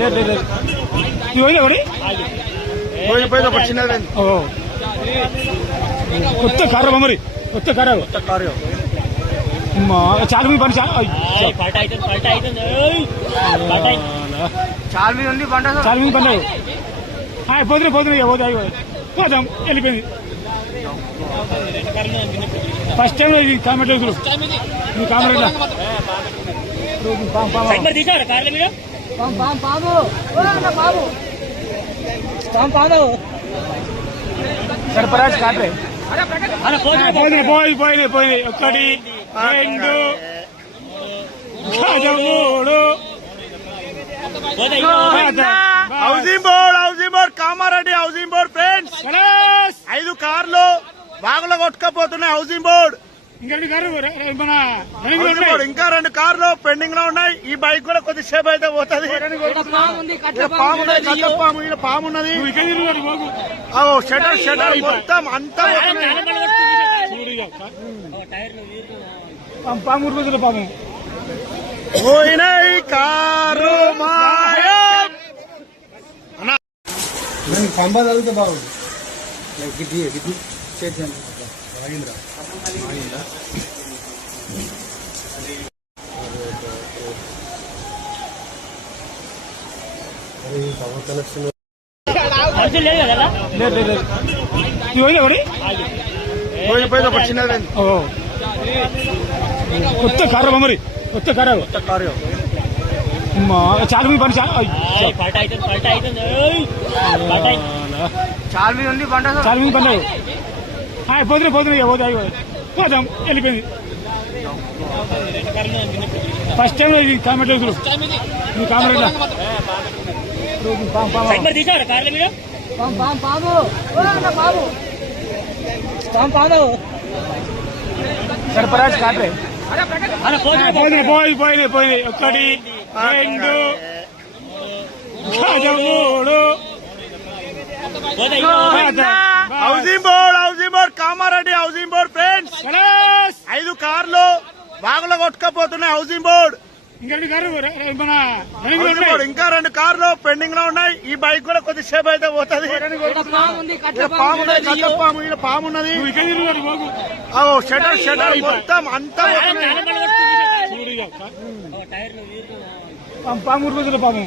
లేదు లేదు ఇవ్వండి ఒకటి కొత్త కారు మరి కొత్త కారు చాలా మీ పని చాలా మీ పని పోతున్నా పోదాం వెళ్ళిపోయింది ఫస్ట్ టైం ఇది కామెంట్ మీ కామెంట్ సర్పరాజ్ కాట్రే పోయి ఒకటి రెండు మూడు housing board Kamareddy housing board friends 5 కార్లు బాగులో కొట్టుకపోతున్నాయి. హౌసింగ్ బోర్డ్ ఇంకా 2 కార్లు పెండింగ్ లో ఉన్నాయి. ఈ బైక్ కూడా కొద్దిసేపు అయితే పోతుంది. పాము ఉన్నది షటర్ మొత్తం అంతా పాము రోజుల పాము పోయినాయి కారు పంబా చదివితే బాగుంది. చేసాను లేదు లేదు ఇవ్వండి ఒకటి కొత్త కారు మరి కొత్త కారు చాలా మీ పని చాలా మీ పని పోతున్నా పోదాం వెళ్ళిపోయింది ఫస్ట్ టైం ఇది కామెంట్ మీ కామెంట్ సర్పరాజ్ కాట్రే పోయి ఒకటి రెండు మూడు housing board Kamareddy housing board friends 5 కార్లు బాగులో కొట్టుకపోతున్నాయి. హౌసింగ్ బోర్డ్ ఇంకా 2 కార్లు పెండింగ్ లో ఉన్నాయి. ఈ బైక్ కూడా కొద్దిసేపు అయితే పోతుంది. పాము ఉన్నది షటర్ మొత్తం అంతా పాము రోజుల పాము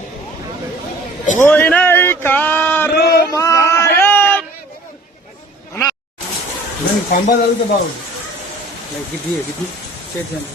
పోయినాయి కారు పంబా చదివితే బాగుంది. చేసాను